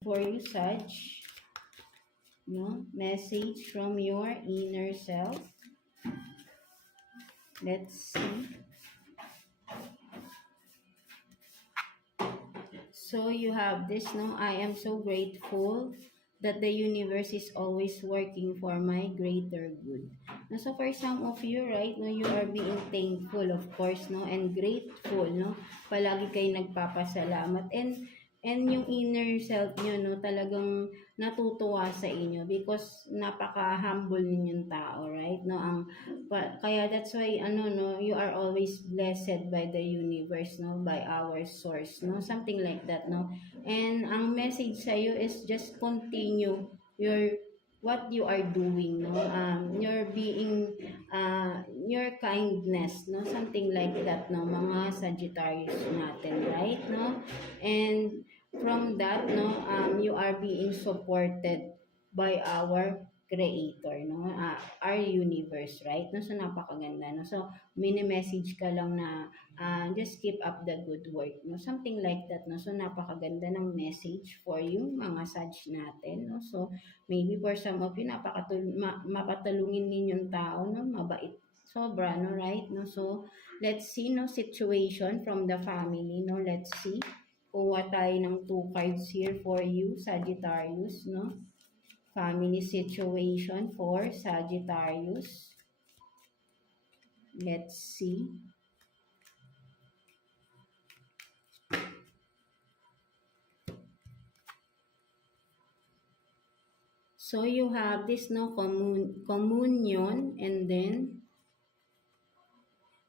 For you, Sag, no? Message from your inner self. Let's see. So you have this, no? I am so grateful that the universe is always working for my greater good. No, so for some of you, right, no, you are being thankful, of course, no, and grateful, no. Palagi kayo nagpapasalamat, and yung inner self nyo, no, talagang natutuwa sa inyo because napaka-humble ninyong tao, right? No, kaya that's why no, you are always blessed by the universe, no, by our source, no, something like that, no. And ang message sa iyo is just continue what you are doing, no, your being, your kindness, no, something like that, no, mga Sagittarius natin, right, no. And from that, no, you are being supported by our creator, no, our universe, right, no. So napakaganda, no. So mini-message ka lang na just keep up the good work, no, something like that, no. So napakaganda ng message for yung mga Sag natin, no. So maybe for some of you mapatalungin ninyong tao, no, mabait sobra, no, right, no. So let's see, no, situation from the family, no. Let's see, kuha tayo ng 2 cards here for you, Sagittarius, no. Family situation for Sagittarius. Let's see. So you have this, no, communion, and then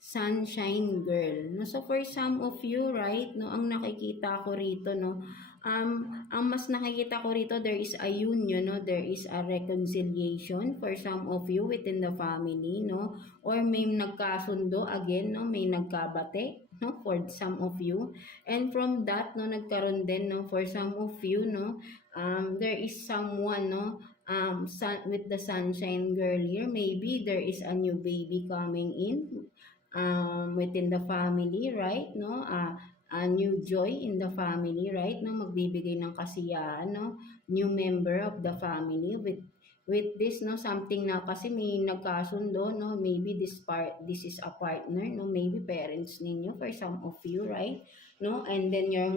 sunshine girl, no. So for some of you, right, no, ang nakikita ko rito, no, ang mas nakikita ko rito, there is a union, no, there is a reconciliation for some of you within the family, no, or may nagkasundo again, no, may nagkabate, no, for some of you. And from that, no, nagkaroon din, no, for some of you, no, there is someone, no, with the sunshine girl here, maybe there is a new baby coming in within the family, right, no, a new joy in the family, right, no, magbibigay ng kasiyahan, no, new member of the family with this, no, something na kasi may nagkasundo, no, maybe this is a partner, no, maybe parents ninyo for some of you, right, no, and then yung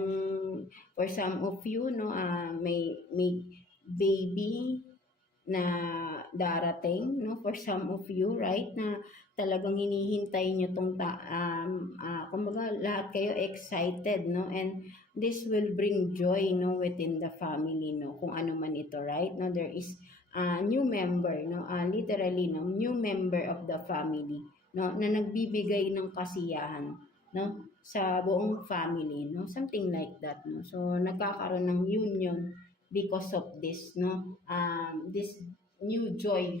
for some of you, no, may baby na darating, no, for some of you, right, na talagang hinihintay nyo tong kumbaga lahat kayo excited, no, and this will bring joy, no, within the family, no, kung ano man ito, right, no, there is a new member, no, literally, no, new member of the family, no, na nagbibigay ng kasiyahan, no, sa buong family, no, something like that, no. So nagkakaroon ng union because of this, no, this new joy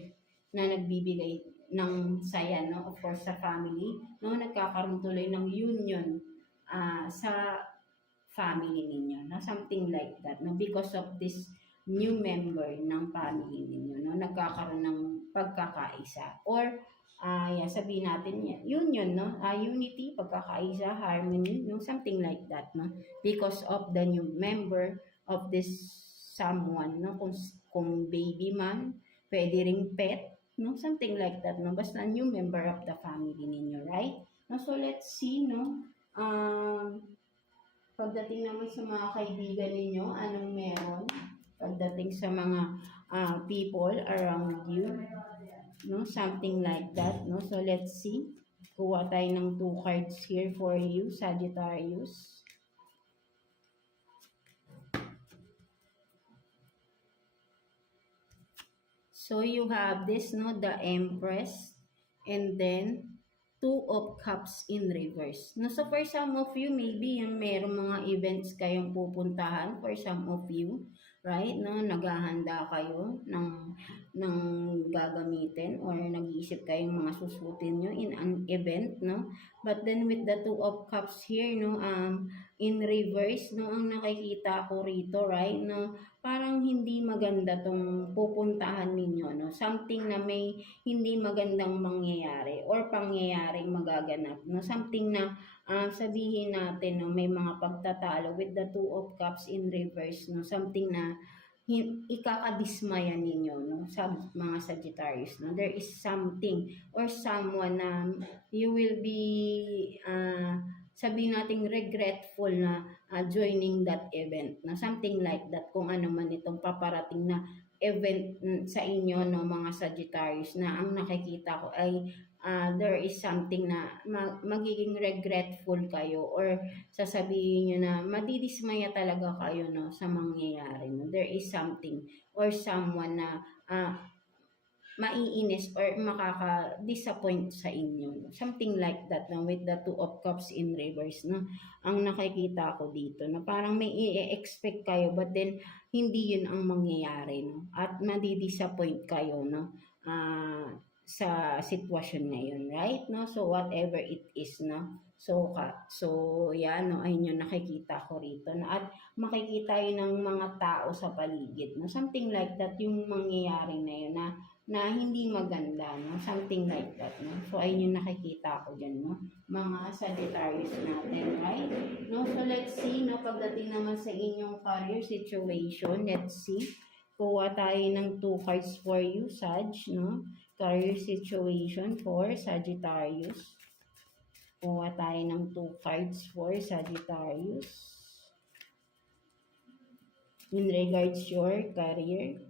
na nagbibigay ng saya, no, of course sa family, no, nagkakaroon tuloy ng union sa family ninyo, no, something like that, no, because of this new member ng family ninyo, no, nagkakaroon ng pagkakaisa, or sabihin natin yan, union, no, unity, pagkakaisa, harmony, no, something like that, no, because of the new member of this someone, no, kung baby man, pwede ring pet, no, something like that, no, basta new member of the family ninyo, right, no. So let's see, no, pagdating naman sa mga kaibigan ninyo, anong meron pagdating sa mga people around you, no, something like that, no. So let's see, kuha tayo ng 2 cards here for you, Sagittarius. So you have this, no, the Empress, and then 2 of Cups in reverse. No, so for some of you, maybe yung merong mga events kayong pupuntahan for some of you, right, no, naghahanda kayo ng gagamitin or nag-iisip kayong mga susutin nyo in an event, no. But then with the 2 of Cups here, no, in reverse, no, ang nakikita ko rito, right, no, parang hindi maganda tong pupuntahan ninyo, no, something na may hindi magandang mangyayari or pangyayaring magaganap, no, something na sabihin natin, no, may mga pagtatalo with the two of cups in reverse, no, something na ikakadismaya ninyo, no, sa mga Sagittarius, no, there is something or someone na you will be sabihin nating regretful na joining that event, na something like that, kung ano man itong paparating na event sa inyo, no, mga Sagittarius, na ang nakikita ko ay there is something na magiging regretful kayo or sasabihin nyo na madidismaya talaga kayo, no, sa mangyayari, no. There is something or someone na maiinis or makaka-disappoint sa inyo. Something like that, no, with the two of cups in reverse, no. Ang nakikita ko dito, na parang may i-expect kayo but then hindi yun ang mangyayari, no. At madidisappoint kayo, no, sa sitwasyon ngayon, right, no. So whatever it is, no. So yan, no, ayun yung nakikita ko rito, no. At makikita yun ng mga tao sa paligid, no. Something like that yung mangyayari na yun, na hindi maganda, no? Something like that, no? So, ayun yung nakikita ko dyan, no? Mga Sagittarius natin, right? No? So, let's see, no? Pagdating naman sa inyong career situation, let's see. Kuha tayo ng 2 cards for you, Sag, no? Career situation for Sagittarius. Kuha tayo ng 2 cards for Sagittarius. In regards your career.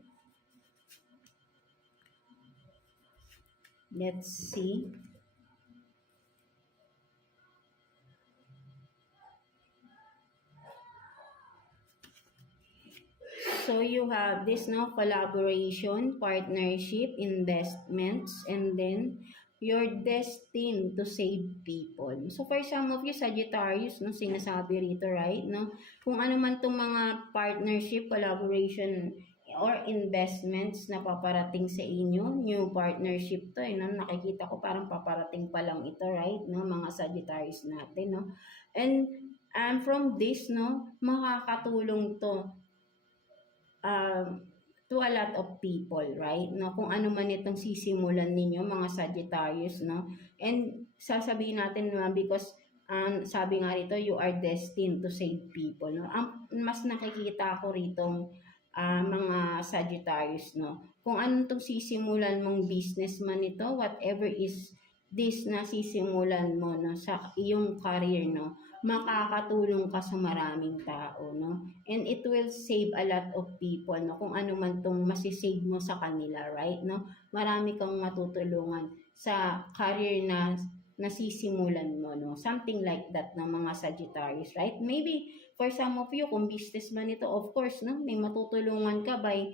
Let's see. So you have this, no, collaboration, partnership, investments, and then you're destined to save people. So for some of you Sagittarius, no, sinasabi rito, right, no, kung ano man tong mga partnership, collaboration, or investments na paparating sa inyo, new partnership to, no? Nakikita ko parang paparating pa lang ito, right, no, mga Sagittarius natin, no. And from this, no, makakatulong to to a lot of people, right, no, kung ano man itong sisimulan ninyo, mga Sagittarius, no. And sasabihin natin na because sabi nga rito, you are destined to save people, no. Ang mas nakikita ko rito mga Sagittarius, no, kung anong itong sisimulan mong business man ito, whatever is this na sisimulan mo, no, sa iyong career, no, makakatulong ka sa maraming tao, no, and it will save a lot of people, no, kung ano man itong masisave mo sa kanila, right, no, marami kang matutulungan sa career na nasisimulan mo, no, something like that ng mga Sagittarius, right. Maybe for some of you, kung business man ito, of course, no, may matutulungan ka by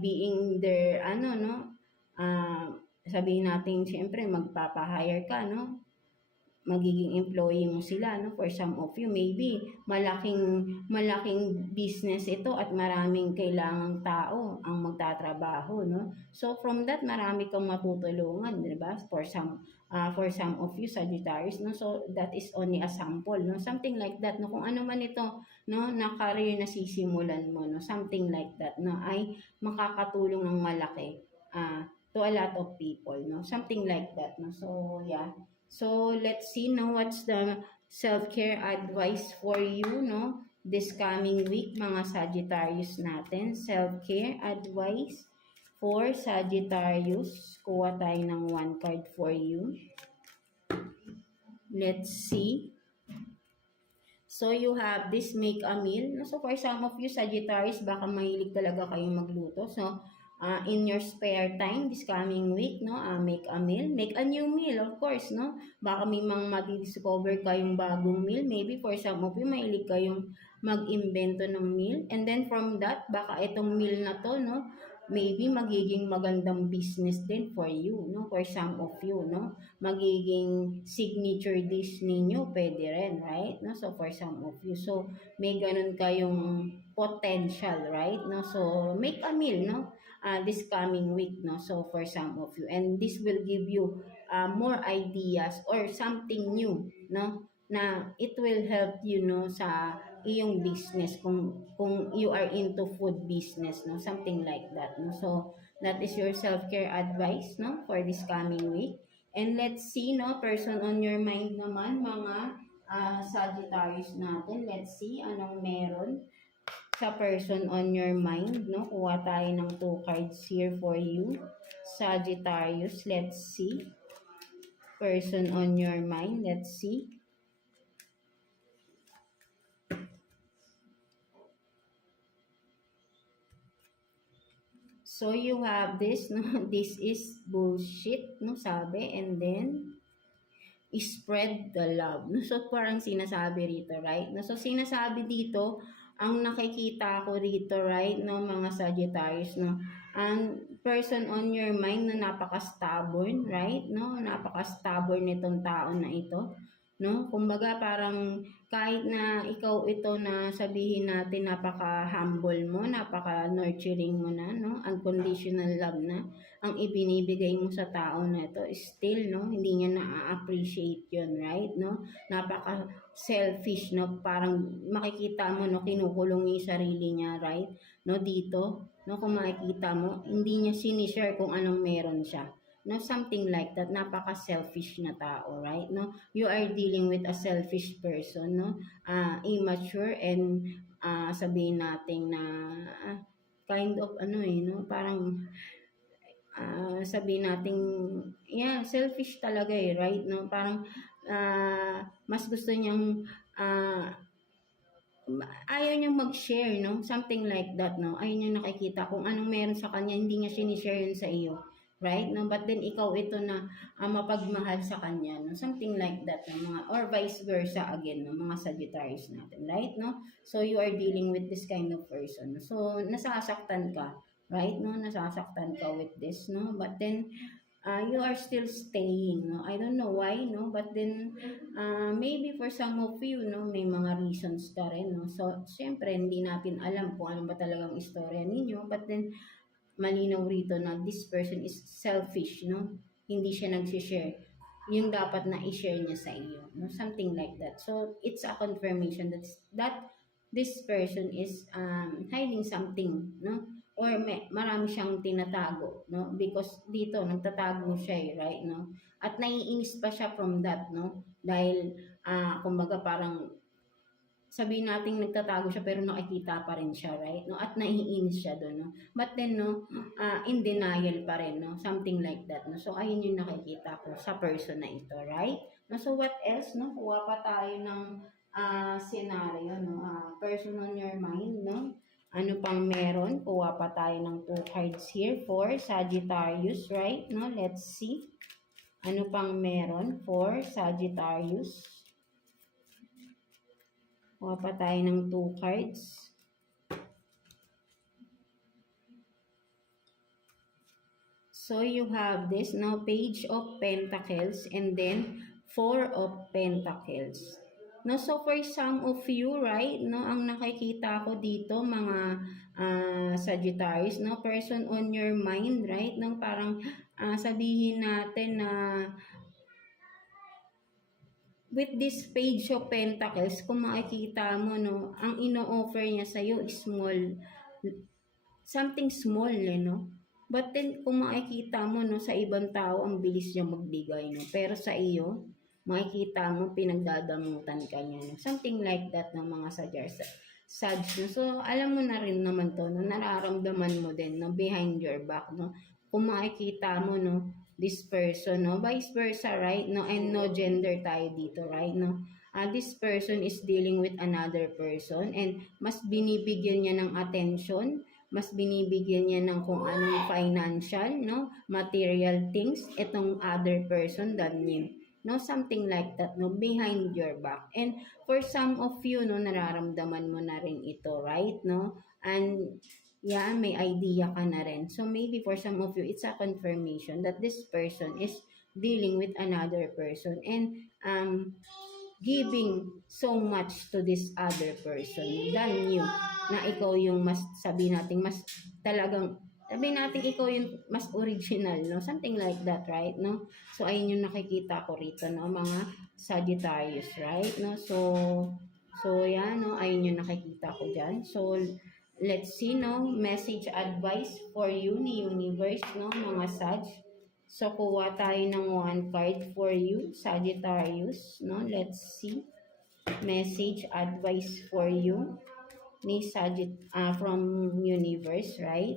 being their, no, sabihin natin, siyempre, magpapa-hire ka, no, magiging employee mo sila, no. For some of you, maybe malaking business ito at maraming kailangang tao ang magtatrabaho, no. So from that, marami kang matutulungan, di ba? For some of you Sagittarius, no. So that is only a sample, no. Something like that, no. Kung ano man ito, no, na career na sisimulan mo, no, something like that, no, ay makakatulong ng malaki to a lot of people, no, something like that, no. So yeah, so let's see now what's the self-care advice for you, no, this coming week, mga Sagittarius natin. Self-care advice for Sagittarius. Kuha tayo ng 1 card for you. Let's see. So you have this, make a meal. So for some of you Sagittarius, baka mahilig talaga kayong magluto. So in your spare time this coming week, no, make a meal, make a new meal, of course, no. Baka may mga madidiscover kayong bagong meal. Maybe for some of you mahilig kayong mag-imbento ng meal, and then from that, baka itong meal na to, no, maybe magiging magandang business din for you, no, for some of you, no, magiging signature dish ninyo, pwede rin, right, no. So for some of you, so may ganun kayong potential, right, no. So make a meal, no, this coming week, no, so for some of you, and this will give you more ideas or something new, no, na it will help you, no, sa iyong business kung you are into food business, no, something like that, no. So that is your self-care advice, no, for this coming week. And let's see, no, person on your mind naman, mga Sagittarius natin. Let's see anong meron sa person on your mind, no? Kuha tayo ng 2 cards here for you, Sagittarius. Let's see. Person on your mind. Let's see. So you have this, no? This is bullshit, no? Sabi. And then, spread the love. No? So parang sinasabi rito, right? No? So sinasabi dito, ang nakikita ko rito, right, no, mga Sagittarius, no, ang person on your mind na napaka-stubborn, right, no, napaka-stubborn nitong tao na ito, no, kumbaga parang kahit na ikaw ito na sabihin natin napaka-humble mo, napaka-nurturing mo na, no, unconditional love na ang ibinibigay mo sa tao na ito, still, no, hindi niya na-appreciate yun, right, no, napaka-selfish, no, parang makikita mo, no, kinukulong niya yung sarili niya, right, no, dito, no, kung makikita mo, hindi niya sinishare kung anong meron siya, no, something like that, napaka-selfish na tao, right, no, you are dealing with a selfish person, no, immature and sabihin natin na kind of ano no, parang sabihin natin, yeah, selfish talaga right, no, parang mas gusto niyang ayaw niyang mag-share, no, something like that, no, ayaw niyang nakikita kung anong meron sa kanya, hindi niya sinishare yun sa iyo, right, no, but then ikaw ito na mapagmahal sa kanya, no, something like that, no, mga, or vice versa again, no, mga Sagittarius natin, right, no, so you are dealing with this kind of person, no? So nasasaktan ka, right, no, nasasaktan ka with this, no, but then you are still staying, no? I don't know why, no? But then, maybe for some of you, no, may mga reasons ka rin, no? So, syempre, hindi natin alam kung ano ba talagang istorya ninyo. But then, malinaw rito na this person is selfish, no? Hindi siya nag-share. Yung dapat na i-share niya sa iyo, no? Something like that. So, it's a confirmation that this person is hiding something, no? Or marami siyang tinatago, no? Because dito, nagtatago siya right, no? At naiinis pa siya from that, no? Dahil, kumbaga parang, sabihin natin nagtatago siya pero nakikita pa rin siya, right? No? At naiinis siya doon, no? But then, no, in denial pa rin, no? Something like that, no? So, ayun yung nakikita ko sa person na ito, right? No? So, what else, no? Kuha pa tayo ng scenario, no? Person on your mind, no? Ano pang meron? Kuha pa tayo ng 2 cards here for Sagittarius, right? No, let's see. Ano pang meron for Sagittarius? Kuha pa tayo ng 2 cards. So you have this, no, Page of Pentacles and then 4 of Pentacles. No, so for some of you, right, no, ang nakikita ko dito, mga Sagittarius, no, person on your mind, right, no, parang sabihin natin na with this Page of Pentacles, kung makikita mo, no, ang ino-offer niya sa'yo is small, something small, no, but then kung makikita mo, no, sa ibang tao, ang bilis niya magbigay, no, pero sa iyo, makikita mo, pinagdadamutan ka niya. No? Something like that ng mga Sags. No? So, alam mo na rin naman to, no? Nararamdaman mo din, no? Behind your back, no? Kung makikita mo, no? This person, no? Vice versa, right? No? And no gender tayo dito, right? No? This person is dealing with another person and mas binibigyan niya ng attention, mas binibigyan niya ng kung anong financial, no? Material things, itong other person than you. No, something like that, no, behind your back. And for some of you, no, nararamdaman mo na rin ito, right, no, and yeah, may idea ka na rin. So maybe for some of you, it's a confirmation that this person is dealing with another person and giving so much to this other person than you, na ikaw yung mas, sabi natin, mas talagang sabihin natin ikaw yung mas original, no? Something like that, right, no? So, ayun yung nakikita ko rito, no? Mga Sagittarius, right? No? So yan, no? Ayun yung nakikita ko dyan. So, let's see, no? Message advice for you ni Universe, no? Mga Sag. So, kuha tayo ng one card for you, Sagittarius, no? Let's see. Message advice for you ni from Universe, right?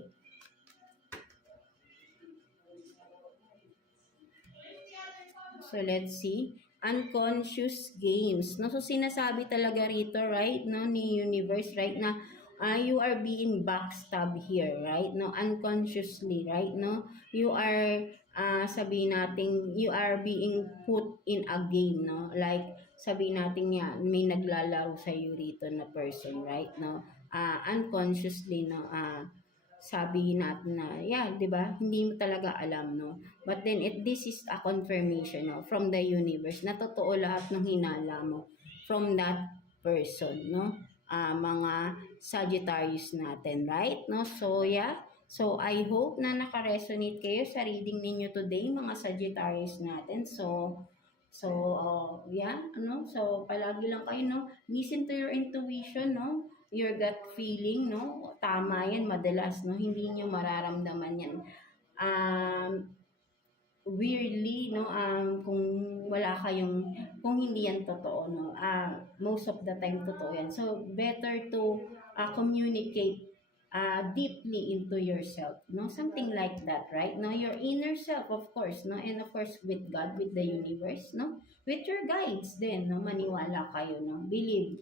So, let's see. Unconscious games. No? So, sinasabi talaga rito, right, no, ni Universe, right, na you are being backstabbed here, right? No, unconsciously, right? No, you are, sabihin natin, you are being put in a game, no? Like, sabihin natin yan, may naglalaro sa iyo rito na person, right? No, unconsciously, no, sabi natin na, yeah, di ba? Hindi mo talaga alam, no? But then, this is a confirmation, no? From the universe, na totoo lahat ng hinala mo from that person, no? Mga Sagittarius natin, right? No? So, yeah. So, I hope na naka-resonate kayo sa reading ninyo today, mga Sagittarius natin. Yeah, ano? So, palagi lang kayo, no? Listen to your intuition, no? Your gut feeling, no? Tama yan, madalas, no? Hindi nyo mararamdaman yan. Weirdly, no? Kung wala kayong, kung hindi yan totoo, no? Most of the time, totoo yan. So, better to communicate deeply into yourself, no? Something like that, right? No, your inner self, of course, no? And of course, with God, with the universe, no? With your guides then, no? Maniwala kayo, no? Believe,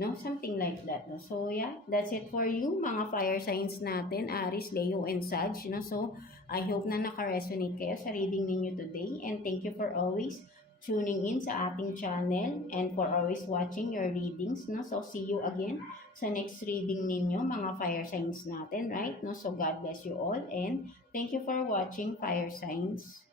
no? Something like that, no? So, yeah, that's it for you, mga fire signs natin, Aries, Leo, and Sag, no? So, I hope na naka-resonate kayo sa reading ninyo today, and thank you for always tuning in sa ating channel and for always watching your readings, no? So, see you again sa next reading ninyo, mga fire signs natin, right? No? So, God bless you all, and thank you for watching, fire signs.